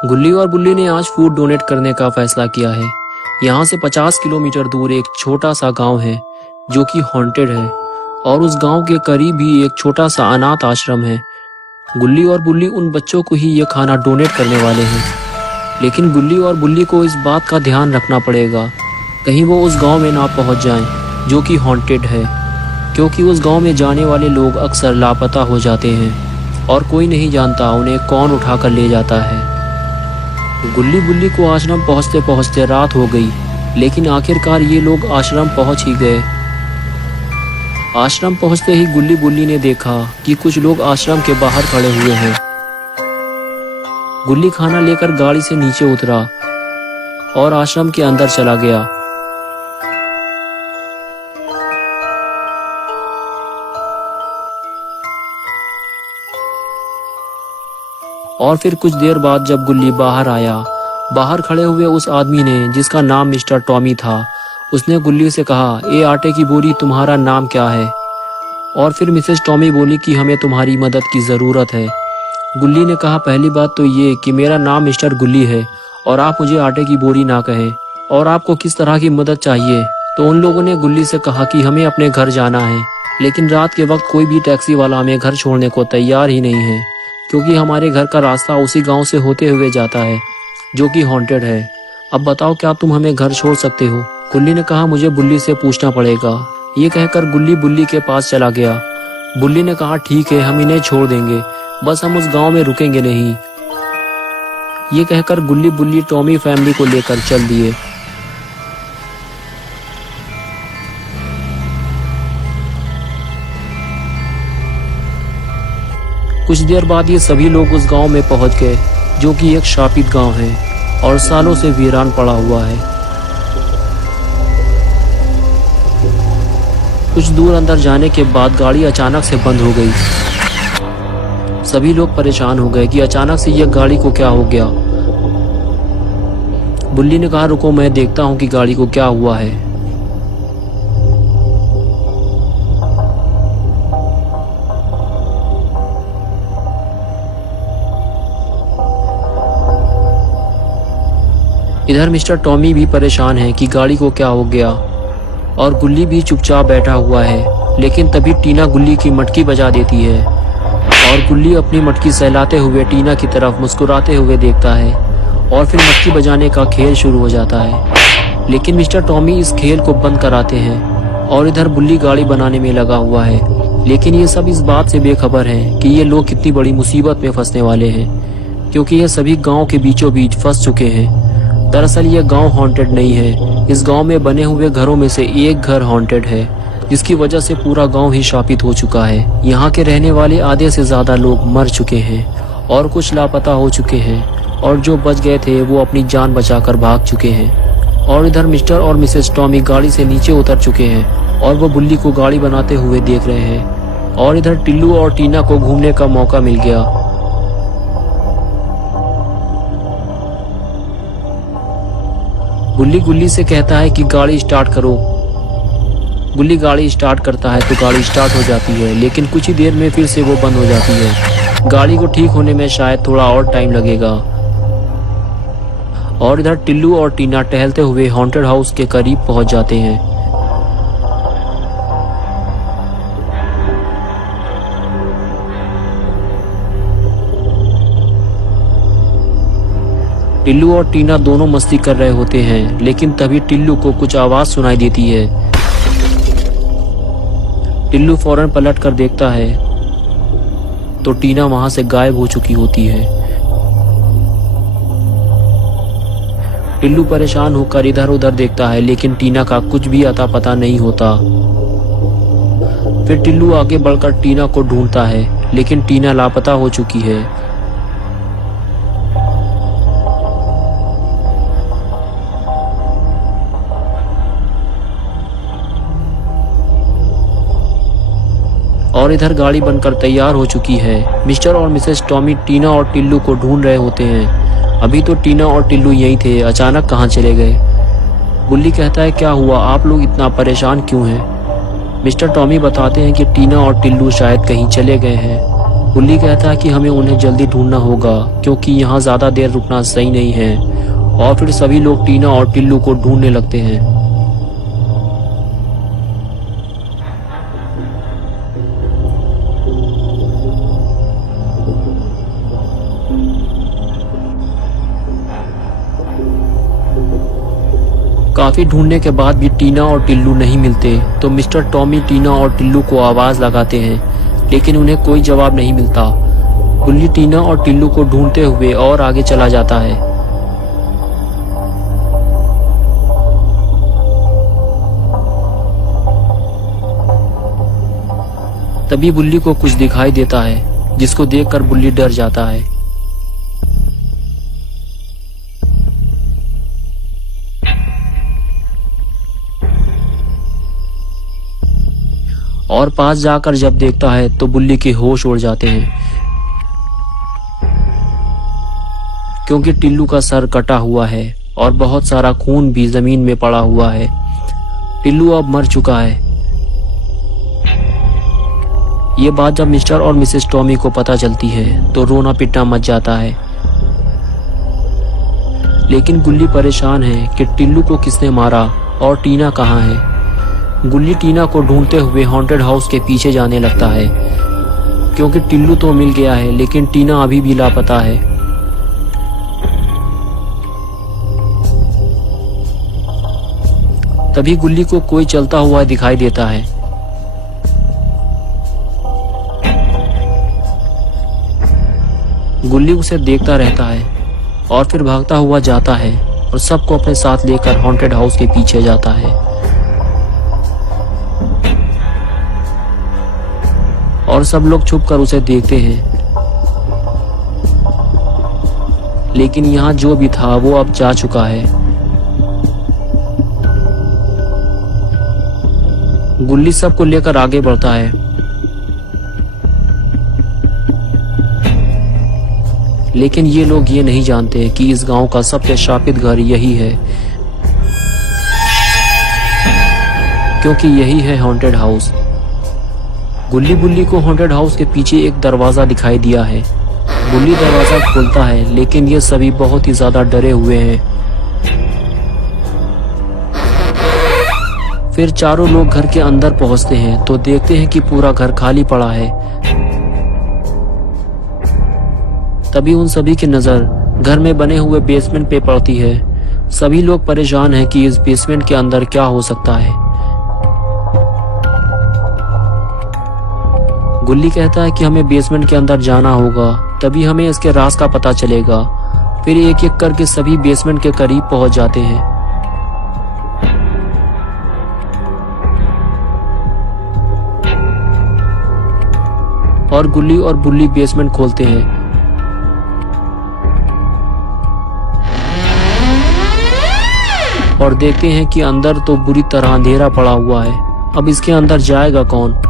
गुल्ली और बुल्ली ने आज फूड डोनेट करने का फैसला किया है। यहाँ से 50 किलोमीटर दूर एक छोटा सा गांव है जो कि हॉन्टेड है और उस गांव के करीब ही एक छोटा सा अनाथ आश्रम है। गुल्ली और बुल्ली उन बच्चों को ही ये खाना डोनेट करने वाले हैं, लेकिन गुल्ली और बुल्ली को इस बात का ध्यान रखना पड़ेगा कहीं वो उस गांव में ना पहुंच जाएं जो कि हॉन्टेड है, क्योंकि उस गांव में जाने वाले लोग अक्सर लापता हो जाते हैं और कोई नहीं जानता उन्हें कौन उठाकर ले जाता है। गुल्ली बुल्ली को आश्रम पहुंचते पहुंचते रात हो गई, लेकिन आखिरकार ये लोग आश्रम पहुंच ही गए। आश्रम पहुंचते ही गुल्ली बुल्ली ने देखा कि कुछ लोग आश्रम के बाहर खड़े हुए हैं। गुल्ली खाना लेकर गाड़ी से नीचे उतरा और आश्रम के अंदर चला गया। और फिर कुछ देर बाद जब गुल्ली बाहर आया, बाहर खड़े हुए उस आदमी ने, जिसका नाम मिस्टर टॉमी था, उसने गुल्ली से कहा, ए आटे की बोरी, तुम्हारा नाम क्या है? और फिर मिसेस टॉमी बोली कि हमें तुम्हारी मदद की ज़रूरत है। गुल्ली ने कहा, पहली बात तो ये कि मेरा नाम मिस्टर गुल्ली है और आप मुझे आटे की बोरी ना कहें, और आपको किस तरह की मदद चाहिए? तो उन लोगों ने गुल्ली से कहा कि हमें अपने घर जाना है, लेकिन रात के वक्त कोई भी टैक्सी वाला हमें घर छोड़ने को तैयार ही नहीं है, क्योंकि हमारे घर का रास्ता उसी गांव से होते हुए जाता है जो कि हॉन्टेड है। अब बताओ, क्या तुम हमें घर छोड़ सकते हो? गुल्ली ने कहा, मुझे बुल्ली से पूछना पड़ेगा। ये कहकर गुल्ली बुल्ली के पास चला गया। बुल्ली ने कहा, ठीक है, हम इन्हें छोड़ देंगे, बस हम उस गांव में रुकेंगे नहीं। ये कहकर गुल्ली बुल्ली टॉमी फैमिली को लेकर चल दिए। कुछ देर बाद ये सभी लोग उस गांव में पहुंच गए जो कि एक शापित गांव है और सालों से वीरान पड़ा हुआ है। कुछ दूर अंदर जाने के बाद गाड़ी अचानक से बंद हो गई। सभी लोग परेशान हो गए कि अचानक से यह गाड़ी को क्या हो गया। बुल्ली ने कहा, रुको, मैं देखता हूं कि गाड़ी को क्या हुआ है। इधर मिस्टर टॉमी भी परेशान है कि गाड़ी को क्या हो गया, और गुल्ली भी चुपचाप बैठा हुआ है। लेकिन तभी टीना गुल्ली की मटकी बजा देती है और गुल्ली अपनी मटकी सहलाते हुए टीना की तरफ मुस्कुराते हुए देखता है और फिर मटकी बजाने का खेल शुरू हो जाता है। लेकिन मिस्टर टॉमी इस खेल को बंद कराते हैं और इधर बुल्ली गाड़ी बनाने में लगा हुआ है। लेकिन ये सब इस बात से बेखबर है कि ये लोग कितनी बड़ी मुसीबत में फंसने वाले हैं, क्योंकि ये सभी गाँव के बीचों बीच फंस चुके हैं। दरअसल ये गांव हॉन्टेड नहीं है। इस गांव में बने हुए घरों में से एक घर हॉन्टेड है, जिसकी वजह से पूरा गांव ही शापित हो चुका है। यहाँ के रहने वाले आधे से ज्यादा लोग मर चुके हैं और कुछ लापता हो चुके हैं, और जो बच गए थे वो अपनी जान बचाकर भाग चुके हैं। और इधर मिस्टर और मिसेस टॉमी गाड़ी से नीचे उतर चुके हैं और वो बुल्ली को गाड़ी बनाते हुए देख रहे हैं। और इधर टिल्लू और टीना को घूमने का मौका मिल गया। बुल्ली गुल्ली से कहता है कि गाड़ी स्टार्ट करो। गुल्ली गाड़ी स्टार्ट करता है तो गाड़ी स्टार्ट हो जाती है, लेकिन कुछ ही देर में फिर से वो बंद हो जाती है। गाड़ी को ठीक होने में शायद थोड़ा और टाइम लगेगा। और इधर टिल्लू और टीना टहलते हुए हॉन्टेड हाउस के करीब पहुंच जाते हैं। टिल्लू और टीना दोनों मस्ती कर रहे होते हैं, लेकिन तभी टिल्लू को कुछ आवाज सुनाई देती है। टिल्लू फौरन पलट कर देखता है तो टीना वहां से गायब हो चुकी होती है। टिल्लू परेशान होकर इधर उधर देखता है, लेकिन टीना का कुछ भी अता पता नहीं होता। फिर टिल्लू आगे बढ़कर टीना को ढूंढता है, लेकिन टीना लापता हो चुकी है। और इधर गाड़ी बनकर तैयार हो चुकी है। मिस्टर और मिसेस टॉमी टीना और टिल्लू को ढूंढ रहे होते हैं। अभी तो टीना और टिल्लू यहीं थे, अचानक कहाँ चले गए? बुल्ली कहता है, क्या हुआ, आप लोग इतना परेशान क्यों हैं? मिस्टर टॉमी बताते हैं कि टीना और टिल्लू शायद कहीं चले गए हैं। गुल्ली कहता है कि हमें उन्हें जल्दी ढूंढना होगा क्योंकि यहाँ ज़्यादा देर रुकना सही नहीं है। और फिर सभी लोग टीना और टिल्लू को ढूंढने लगते हैं। काफी ढूंढने के बाद भी टीना और टिल्लू नहीं मिलते तो मिस्टर टॉमी टीना और टिल्लू को आवाज लगाते हैं, लेकिन उन्हें कोई जवाब नहीं मिलता। गुल्ली टीना और टिल्लू को ढूंढते हुए और आगे चला जाता है। तभी बुल्ली को कुछ दिखाई देता है, जिसको देखकर बुल्ली डर जाता है। और पास जाकर जब देखता है तो बुल्ली के होश उड़ जाते हैं, क्योंकि टिल्लू का सर कटा हुआ है और बहुत सारा खून भी जमीन में पड़ा हुआ है। टिल्लू अब मर चुका है। ये बात जब मिस्टर और मिसेस टॉमी को पता चलती है तो रोना पिटना मच जाता है। लेकिन गुल्ली परेशान है कि टिल्लू को किसने मारा और टीना कहाँ है। गुल्ली टीना को ढूंढते हुए हॉन्टेड हाउस के पीछे जाने लगता है, क्योंकि टिल्लू तो मिल गया है लेकिन टीना अभी भी लापता है। तभी गुल्ली को कोई चलता हुआ दिखाई देता है। गुल्ली उसे देखता रहता है और फिर भागता हुआ जाता है और सबको अपने साथ लेकर हॉन्टेड हाउस के पीछे जाता है। और सब लोग छुपकर उसे देखते हैं, लेकिन यहाँ जो भी था वो अब जा चुका है। गुल्ली सबको लेकर आगे बढ़ता है, लेकिन ये लोग ये नहीं जानते कि इस गांव का सबसे शापित घर यही है, क्योंकि यही है हॉन्टेड हाउस। गुल्ली बुल्ली को हॉन्टेड हाउस के पीछे एक दरवाजा दिखाई दिया है। गुल्ली दरवाजा खोलता है, लेकिन ये सभी बहुत ही ज्यादा डरे हुए हैं। फिर चारों लोग घर के अंदर पहुंचते हैं तो देखते हैं कि पूरा घर खाली पड़ा है। तभी उन सभी की नजर घर में बने हुए बेसमेंट पे पड़ती है। सभी लोग परेशान हैं कि इस बेसमेंट के अंदर क्या हो सकता है। गुल्ली कहता है कि हमें बेसमेंट के अंदर जाना होगा, तभी हमें इसके राज का पता चलेगा। फिर एक एक करके सभी बेसमेंट के करीब पहुंच जाते हैं। और गुल्ली और बुल्ली बेसमेंट खोलते हैं। और देखते हैं कि अंदर तो बुरी तरह अंधेरा पड़ा हुआ है। अब इसके अंदर जाएगा कौन?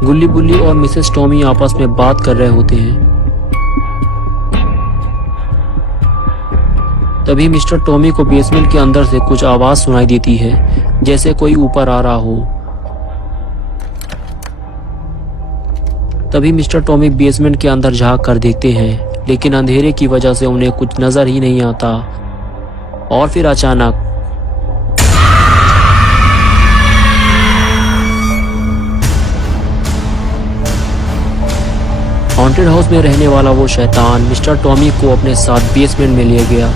गुल्ली बुल्ली और मिसेस टॉमी आपस में बात कर रहे होते हैं। तभी मिस्टर टॉमी को बेसमेंट के अंदर से कुछ आवाज सुनाई देती है, जैसे कोई ऊपर आ रहा हो। तभी मिस्टर टॉमी बेसमेंट के अंदर झांक कर देखते हैं, लेकिन अंधेरे की वजह से उन्हें कुछ नजर ही नहीं आता। और फिर अचानक हॉन्टेड हाउस में रहने वाला वो शैतान मिस्टर टॉमी को अपने साथ बेसमेंट में ले गया।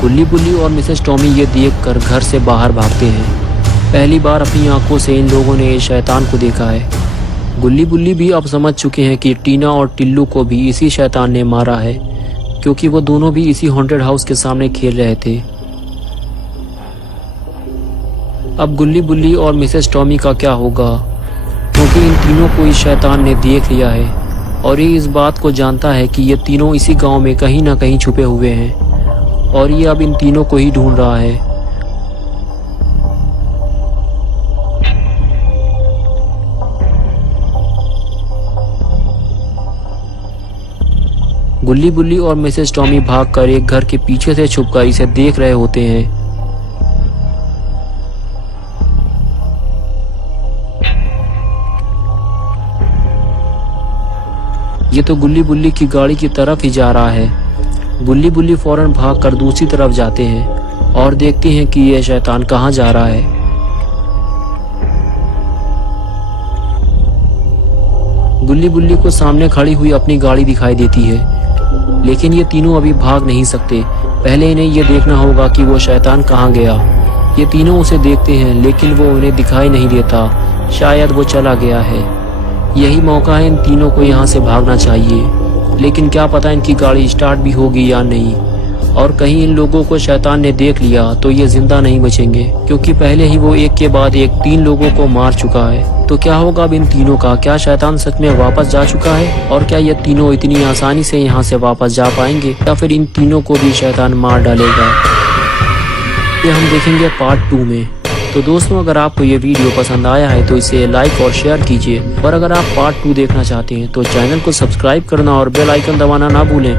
गुल्ली बुल्ली और मिसेस टॉमी ये देखकर घर से बाहर भागते हैं। पहली बार अपनी आंखों से इन लोगों ने इस शैतान को देखा है। गुल्ली बुल्ली भी अब समझ चुके हैं कि टीना और टिल्लू को भी इसी शैतान ने मारा है, क्योंकि वो दोनों भी इसी हॉन्टेड हाउस के सामने खेल रहे थे। अब गुल्ली बुल्ली और मिसेस टॉमी का क्या होगा, क्योंकि इन तीनों को इस शैतान ने देख लिया है और ये इस बात को जानता है कि ये तीनों इसी गांव में कहीं ना कहीं छुपे हुए हैं और ये अब इन तीनों को ही ढूंढ रहा है। गुल्ली बुल्ली और मिसेस टॉमी भागकर एक घर के पीछे से छुपकर इसे देख रहे होते हैं। ये तो गुल्ली बुल्ली की गाड़ी की तरफ ही जा रहा है। गुल्ली बुल्ली फौरन भागकर दूसरी तरफ जाते हैं और देखते हैं कि यह शैतान कहाँ जा रहा है। गुल्ली बुल्ली को सामने खड़ी हुई अपनी गाड़ी दिखाई देती है, लेकिन ये तीनों अभी भाग नहीं सकते। पहले इन्हें ये देखना होगा कि वो शैतान कहाँ गया। ये तीनों उसे देखते हैं, लेकिन वो उन्हें दिखाई नहीं देता। शायद वो चला गया है। यही मौका है इन तीनों को यहाँ से भागना चाहिए, लेकिन क्या पता इनकी गाड़ी स्टार्ट भी होगी या नहीं। और कहीं इन लोगों को शैतान ने देख लिया तो ये जिंदा नहीं बचेंगे, क्योंकि पहले ही वो एक के बाद एक 3 लोगों को मार चुका है। तो क्या होगा अब इन तीनों का? क्या शैतान सच में वापस जा चुका है? और क्या ये तीनों इतनी आसानी से यहाँ से वापस जा पाएंगे, या फिर इन तीनों को भी शैतान मार डालेगा? ये हम देखेंगे पार्ट 2 में। तो दोस्तों, अगर आपको ये वीडियो पसंद आया है तो इसे लाइक और शेयर कीजिए, और अगर आप पार्ट 2 देखना चाहते हैं तो चैनल को सब्सक्राइब करना और बेल आइकन दबाना ना भूलें।